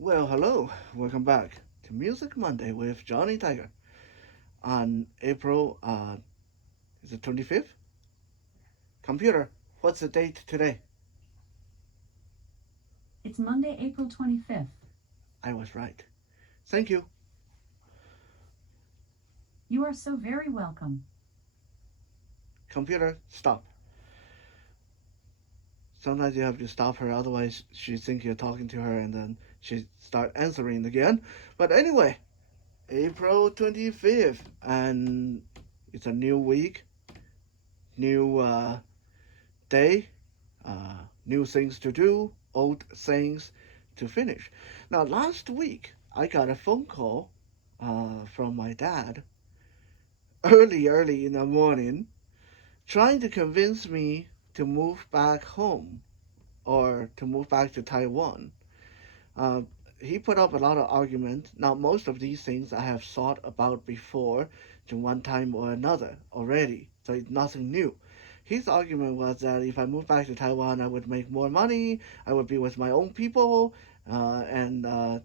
Well, hello. Welcome back to Music Monday with Johnny Tiger on April, is it 25th? Computer, what's the date today? It's Monday, April 25th. I was right. Thank you. You are so very welcome. Computer, stop. Sometimes you have to stop her, otherwise she thinks you're talking to her and then she start answering again. But anyway, April 25th, and it's a new week, new day, new things to do, old things to finish. Now, last week, I got a phone call from my dad early in the morning, trying to convince me to move back home or to move back to Taiwan. Uh, he put up a lot of arguments. Now, most of these things I have thought about before to one time or another already, so it's nothing new. His argument was that if I moved back to Taiwan, I would make more money, I would be with my own people, and uh,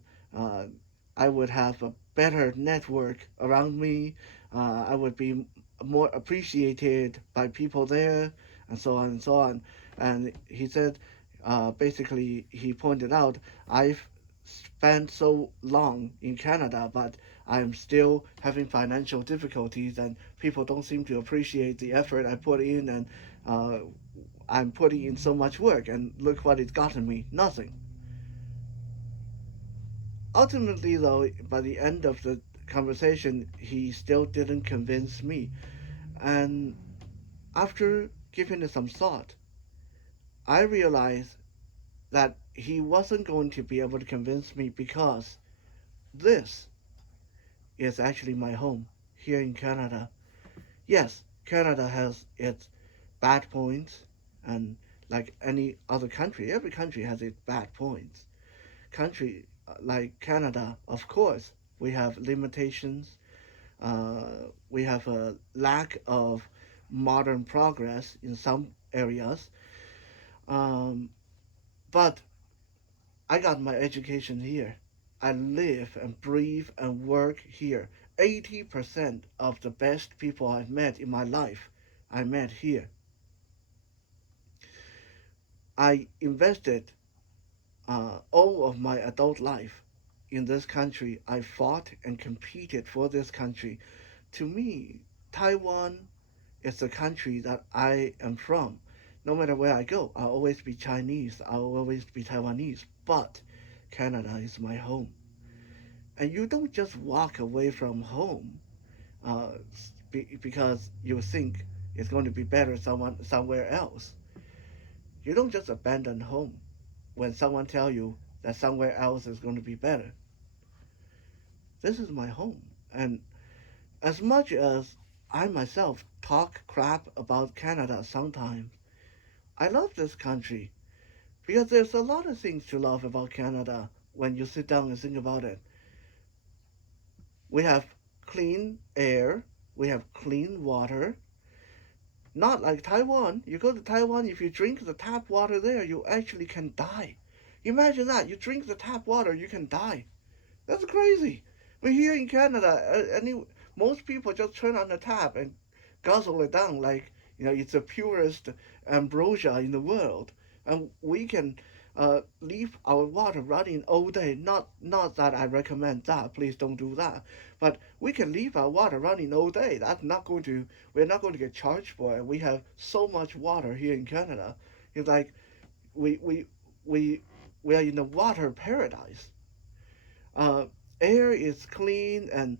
I would have a better network around me. I would be more appreciated by people there, and so on and so on. And he said, basically, he pointed out, I've spent so long in Canada, but I'm still having financial difficulties, and people don't seem to appreciate the effort I put in, and uh, I'm putting in so much work, and look what it's gotten me, nothing. Ultimately, though, by the end of the conversation, he still didn't convince me. And after giving it some thought, I realized that he wasn't going to be able to convince me because this is actually my home here in Canada. Yes, Canada has its bad points, and like any other country, every country has its bad points. Country like Canada, of course, we have limitations. We have a lack of modern progress in some areas. Um, but I got my education here. I live and breathe and work here. 80% of the best people I've met in my life, I met here. I invested all of my adult life in this country. I fought and competed for this country. To me, Taiwan is the country that I am from. No matter where I go, I'll always be Chinese, I'll always be Taiwanese, but Canada is my home. And you don't just walk away from home uh, because you think it's going to be better somewhere else. You don't just abandon home when someone tell you that somewhere else is going to be better. This is my home, and as much as I myself talk crap about Canada sometimes, I love this country because there's a lot of things to love about Canada when you sit down and think about it. We have clean air, we have clean water. Not like Taiwan. You go to Taiwan, if you drink the tap water there, you actually can die. Imagine that. You drink the tap water, you can die. That's crazy. But here in Canada, most people just turn on the tap and guzzle it down like it's the purest ambrosia in the world, and we can leave our water running all day. Not that I recommend that. Please don't do that. But we can leave our water running all day. That's not going to. We're not going to get charged for it. We have so much water here in Canada. It's like we we we we are in a water paradise. uh, Air is clean, and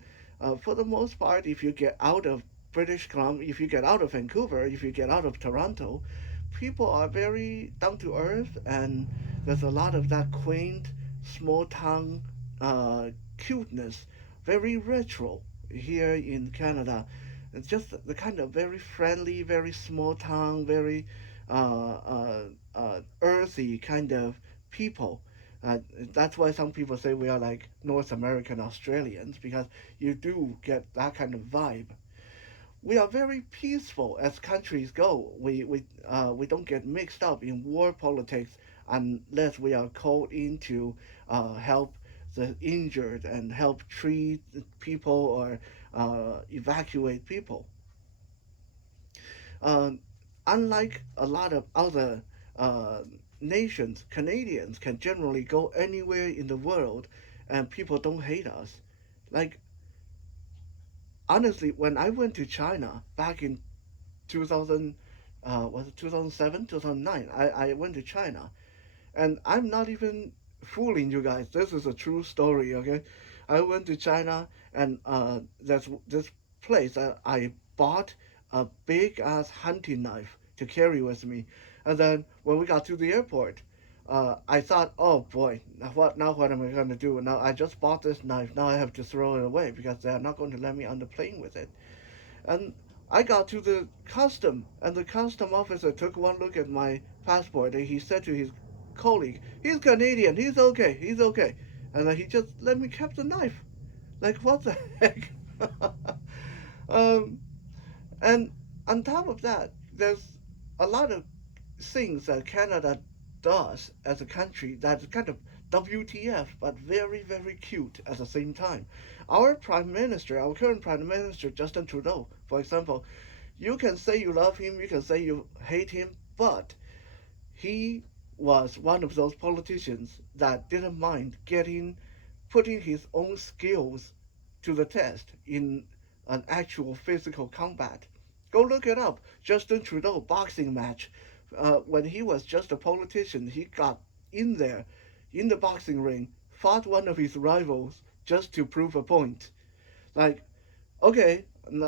for the most part, if you get out of British Columbia, if you get out of Vancouver, if you get out of Toronto, people are very down to earth, and there's a lot of that quaint, small town cuteness, very retro here in Canada. It's just the kind of very friendly, very small town, very earthy kind of people. Uh, that's why some people say we are like North American Australians, because you do get that kind of vibe. We are very peaceful as countries go. We don't get mixed up in war politics unless we are called in to help. the injured and help treat people or evacuate people. Um, Unlike a lot of other uh, nations, Canadians can generally go anywhere in the world and people don't hate us. Like, honestly, when I went to China back in 2000, was it 2007, 2009, I went to China. And I'm not even fooling you guys. This is a true story, okay? I went to China and there's this place that I bought a big ass hunting knife to carry with me. And then when we got to the airport, I thought, oh boy, now what am I going to do? Now I just bought this knife. Now I have to throw it away because they are not going to let me on the plane with it. And I got to the custom, and the custom officer took one look at my passport, and he said to his colleague, "He's Canadian. He's okay. He's okay." And then he just let me keep the knife. Like what the heck? um, and on top of that, there's a lot of things that Canada does as a country that's kind of WTF, but very, very cute at the same time. Our Prime Minister, our current Prime Minister, Justin Trudeau, for example, you can say you love him, you can say you hate him, but he was one of those politicians that didn't mind putting his own skills to the test in an actual physical combat. Go look it up. Justin Trudeau boxing match. When he was just a politician, he got in there, in the boxing ring, fought one of his rivals just to prove a point. Like, okay,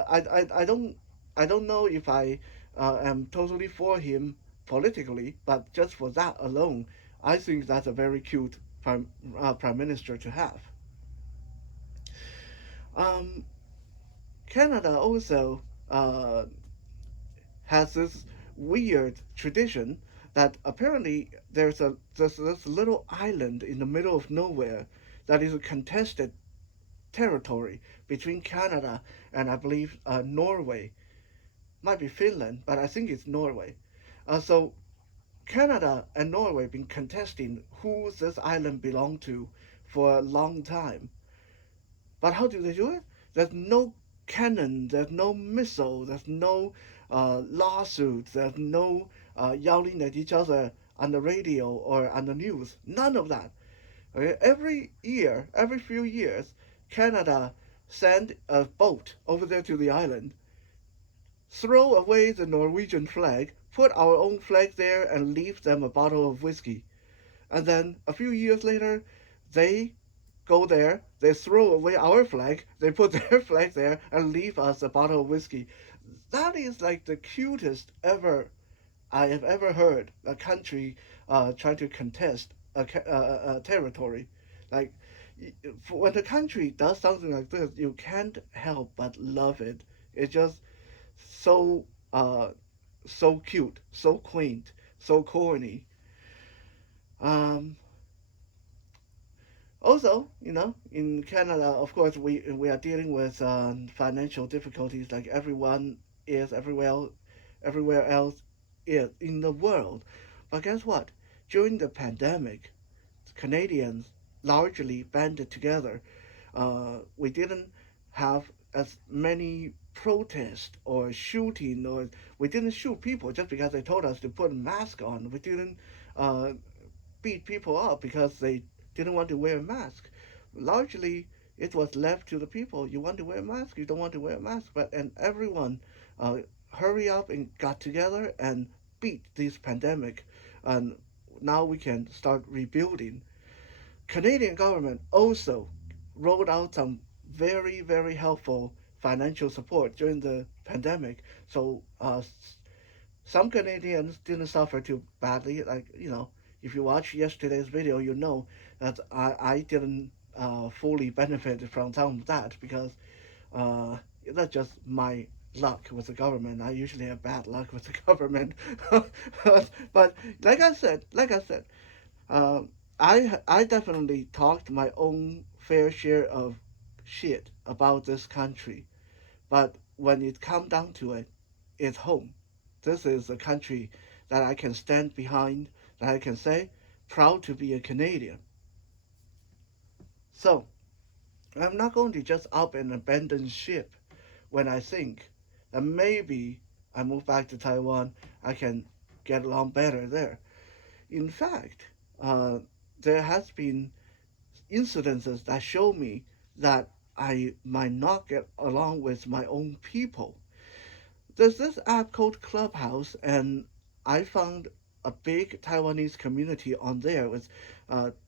I don't know if I am totally for him politically, but just for that alone, I think that's a very cute prime minister to have. Um, Canada also has this weird tradition that apparently there's this little island in the middle of nowhere that is a contested territory between Canada and I believe Norway. Might be Finland, but I think it's Norway. So Canada and Norway been contesting who this island belonged to for a long time. But how do they do it? There's no cannon, there's no missile, there's no lawsuits, there's no yelling at each other on the radio or on the news. None of that. Okay? Every year, every few years, Canada send a boat over there to the island, throw away the Norwegian flag, put our own flag there, and leave them a bottle of whiskey. And then a few years later, they go there, they throw away our flag, they put their flag there, and leave us a bottle of whiskey. That is like the cutest ever I have ever heard a country try to contest a territory. Like, when a country does something like this, you can't help but love it. It's just so so cute, so quaint, so corny. Um, Also, in Canada, of course, we are dealing with financial difficulties like everyone is everywhere else is in the world. But guess what? During the pandemic, Canadians largely banded together. We didn't have as many protests or shooting, or we didn't shoot people just because they told us to put a mask on. We didn't uh, beat people up because they didn't want to wear a mask. Largely, it was left to the people. You want to wear a mask, you don't want to wear a mask, and everyone uh, hurry up and got together and beat this pandemic, and now we can start rebuilding. Canadian government also rolled out some very, very helpful financial support during the pandemic. So some Canadians didn't suffer too badly. Like, if you watch yesterday's video, you know that I didn't fully benefit from some of that because uh, that's just my luck with the government. I usually have bad luck with the government. But like I said, uh, I definitely talked my own fair share of shit about this country. But when it comes down to it, it's home. This is a country that I can stand behind, that I can say, proud to be a Canadian. So I'm not going to just up and abandon ship when I think that maybe I move back to Taiwan, I can get along better there. In fact, uh, there has been incidences that show me that I might not get along with my own people. There's this app called Clubhouse, and I found a big Taiwanese community on there with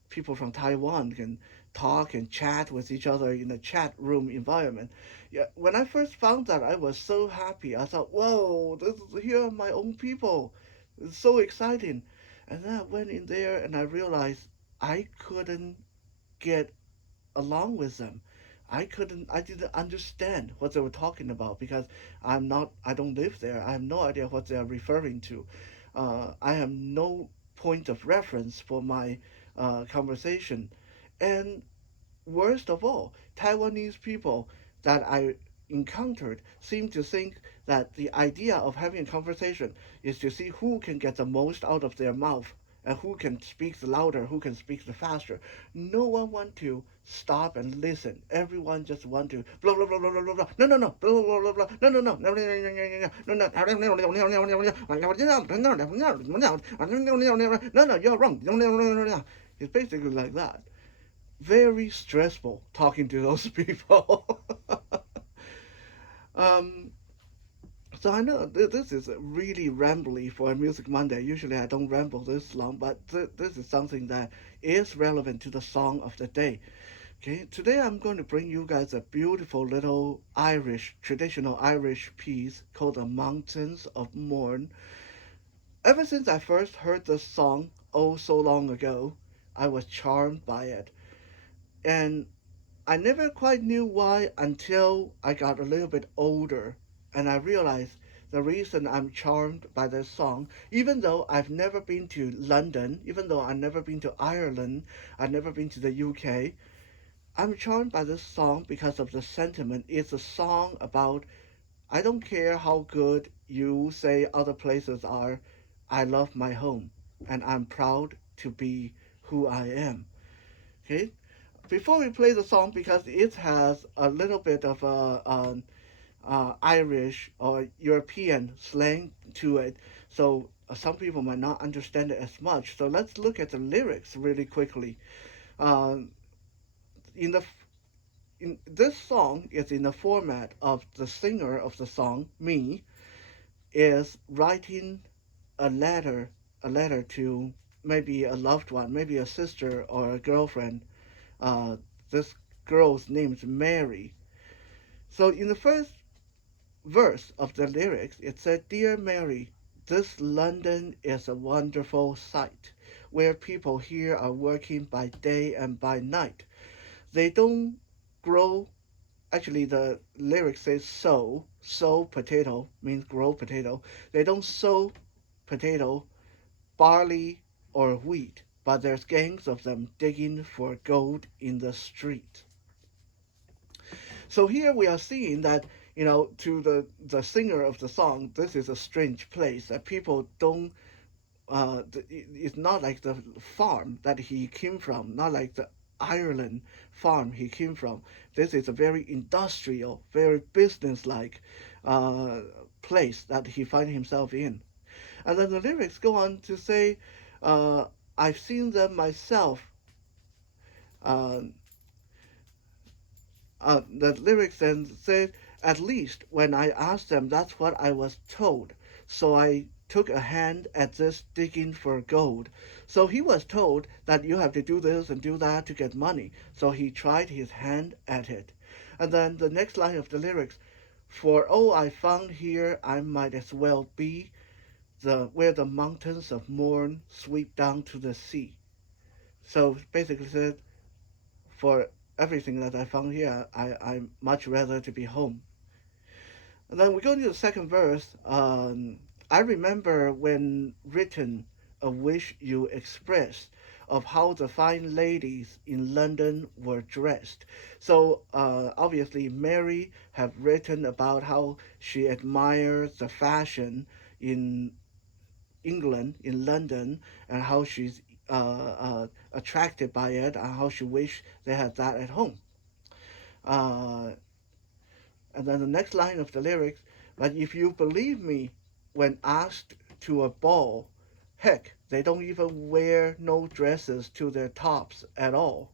people from Taiwan can talk and chat with each other in a chat room environment. Yeah, when I first found that, I was so happy. I thought, "Whoa, here are my own people! It's so exciting!" And then I went in there and I realized I couldn't get along with them. I didn't understand what they were talking about because I don't live there. I have no idea what they are referring to. I have no point of reference for my conversation. And worst of all, Taiwanese people that I encountered seem to think that the idea of having a conversation is to see who can get the most out of their mouth and who can speak the louder, who can speak the faster. No one want to stop and listen. Everyone just want to blah blah blah blah blah blah. No no no blah blah blah blah. No no no no no no no. You're wrong. It's basically like that. Very stressful talking to those people. um, so I know this is really rambly for a Music Monday. Usually I don't ramble this long, but this is something that is relevant to the song of the day. Okay, today I'm going to bring you guys a beautiful little traditional Irish piece called The Mountains of Mourne. Ever since I first heard this song, oh so long ago, I was charmed by it. And I never quite knew why until I got a little bit older and I realized the reason I'm charmed by this song, even though I've never been to London, even though I've never been to Ireland, I've never been to the UK, I'm charmed by this song because of the sentiment. It's a song about I don't care how good you say other places are, I love my home and I'm proud to be who I am. Okay, before we play the song, because it has a little bit of Irish or European slang to it, so some people might not understand it as much. So let's look at the lyrics really quickly. Uh, in the in this song is in the format of the singer of the song, me, is writing a letter to maybe a loved one, maybe a sister or a girlfriend. This girl's name is Mary. So in the first verse of the lyrics, it said, "Dear Mary, this London is a wonderful sight, where people here are working by day and by night. They don't grow." Actually, the lyric says sow potato means grow potato. They don't sow potato, barley, or wheat, but there's gangs of them digging for gold in the street. So here we are seeing that, to the singer of the song, this is a strange place that people don't. It's not like the farm that he came from, not like the Ireland farm he came from. This is a very industrial, very business-like uh, place that he finds himself in. And then the lyrics go on to say, uh, "I've seen them myself." Uh, the lyrics then said, "At least when I asked them, that's what I was told. So I took a hand at this digging for gold." So he was told that you have to do this and do that to get money. So he tried his hand at it. And then the next line of the lyrics, "For all I found here, I might as well be the where the mountains of Mourne sweep down to the sea." So basically said, for everything that I found here, I much rather to be home. And then we go into the second verse. I remember when written a wish you expressed of how the fine ladies in London were dressed. So obviously Mary have written about how she admires the fashion in England, in London, and how she's attracted by it and how she wished they had that at home. Uh, and then the next line of the lyrics, but if you believe me, when asked to a ball, heck, they don't even wear no dresses to their tops at all.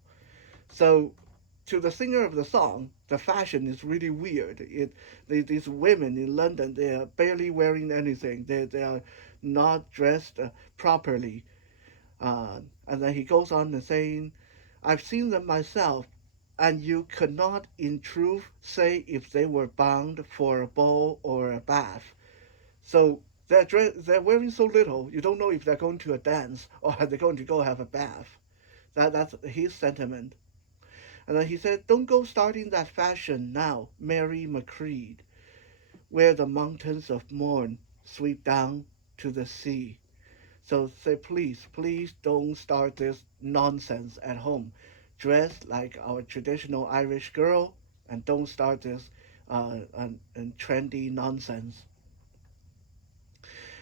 So, to the singer of the song, the fashion is really weird. These women in London, they are barely wearing anything. They are not dressed properly. And then he goes on and saying, I've seen them myself, and you could not in truth say if they were bound for a ball or a bath. So they're wearing so little, you don't know if they're going to a dance or are they going to go have a bath. That's his sentiment. And then he said, don't go starting that fashion now, Mary Macreed, where the mountains of Mourne sweep down to the sea. So say, please, please don't start this nonsense at home. Dress like our traditional Irish girl and don't start this trendy nonsense.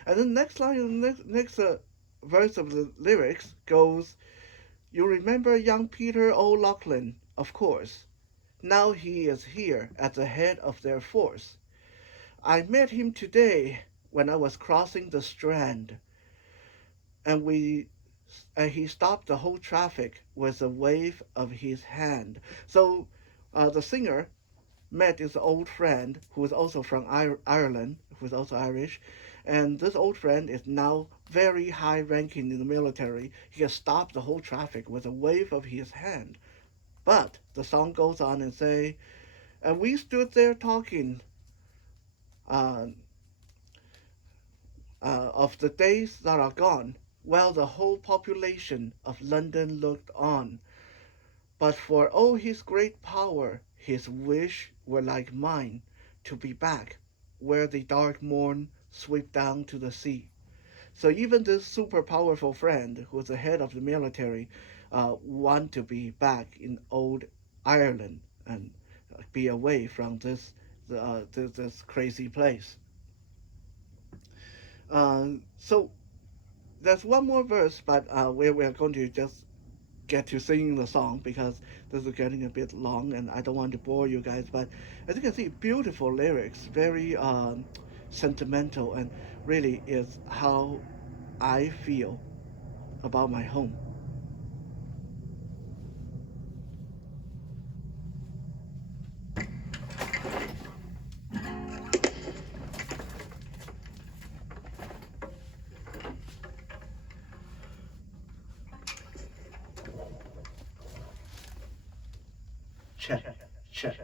And then next line, next verse of the lyrics goes, you remember young Peter O'Loughlin, of course. Now he is here at the head of their force. I met him today when I was crossing the Strand, and we and he stopped the whole traffic with a wave of his hand. So the singer met his old friend who is also from Ireland, who is also Irish, and this old friend is now very high ranking in the military. He has stopped the whole traffic with a wave of his hand. But the song goes on and say, and we stood there talking uh, of the days that are gone, while the whole population of London looked on. But for all his great power, his wish were like mine, to be back where the dark morn sweep down to the sea. So even this super powerful friend, who's the head of the military, want to be back in old Ireland and be away from this crazy place. So there's one more verse, but we're going to just get to singing the song because this is getting a bit long and I don't want to bore you guys. But as you can see, beautiful lyrics, very sentimental, and really is how I feel about my home. Check, check.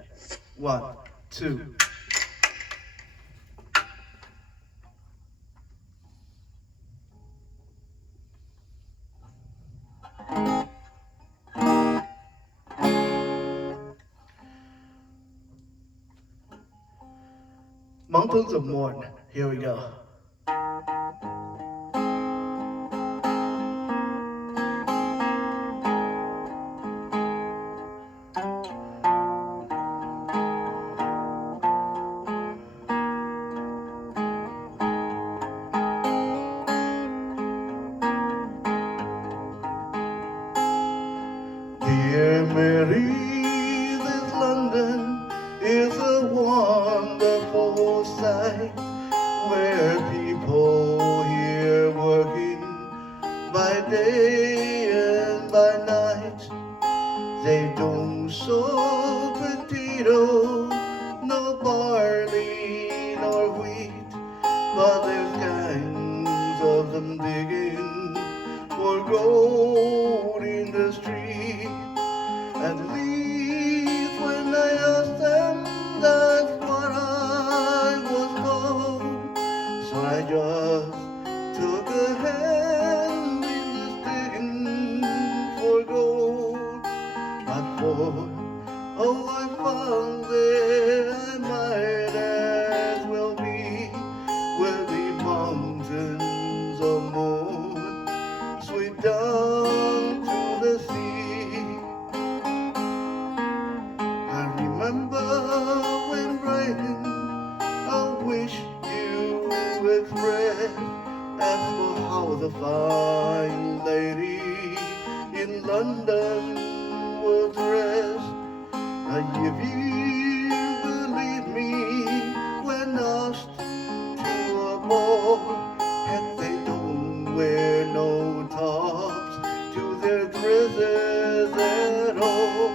One, two. Mountains of Mourne. Here we go. Dear Mary, this London is a wonderful sight where people here working by day and by night. They don't sow potato, no barley nor wheat, but there's gangs of them digging for gold in the street. At least when I asked them, that's what I was told. So I just took a hand in this digging for gold. But for all I found there, I might as well be where the mountains of moon sweep down to the sea. I remember when writing, I wish you expressed as for how the fine lady in love will rest. If you believe me, when asked to a ball, and they don't wear no tops to their dresses at all.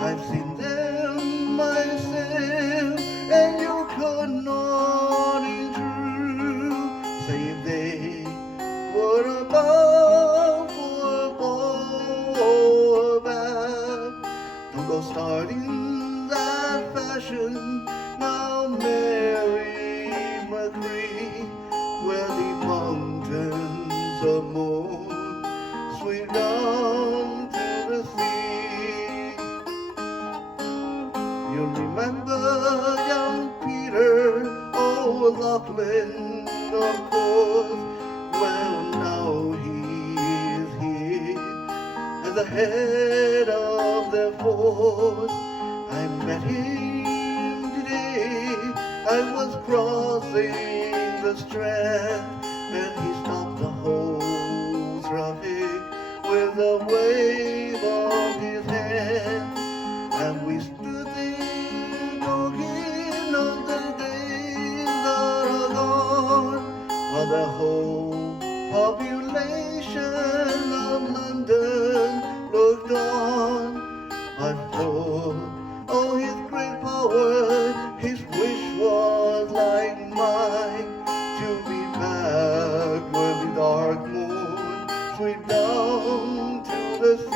I've seen them myself, and you could not intrude, say they were about for a ball or back. Don't go starting that fashion now, Mary McCree, where the mountains of Mourne sweep down to the sea. You remember young Peter O'Loughlin, of course. Well, now he is here as the head of the force. I met him today. I was crossing the Strand, and he stopped the whole traffic with a wave of his hand. And we stood there talking of the days that are gone, while the whole population of London looked on. I thought, oh, his great power, his wish was like mine, to be back where the dark moon sweep down to the sea.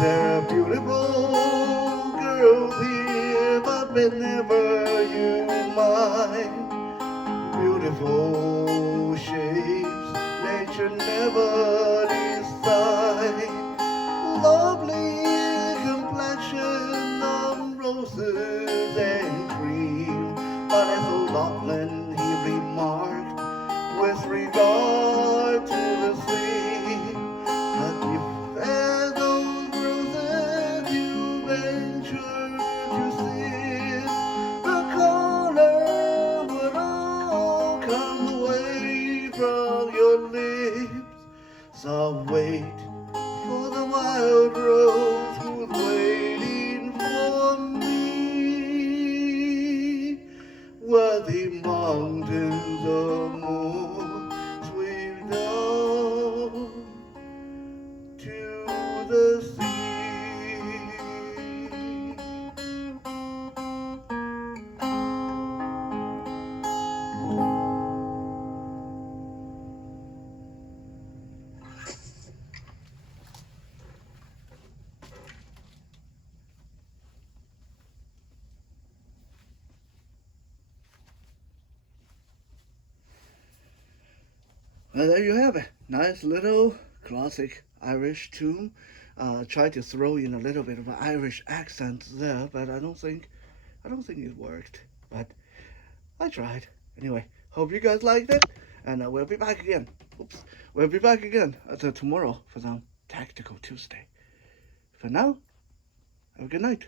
There are beautiful girls here, but whenever you mind, beautiful shapes, nature never decide. Lovely complexion of roses and cream, but as O'Loughlin he remarked, with regard to the sea, that if as those roses you venture to see, the color would all come away from your lips. So wait for the wild rose who's waiting for me, where the mountains of Mourne sweep down to the sea. Well, there you have it. Nice little classic Irish tune. Tried to throw in a little bit of an Irish accent there, but I don't think it worked. But I tried. Anyway, hope you guys liked it, and we'll be back again. We'll be back again tomorrow for some Tactical Tuesday. For now, have a good night.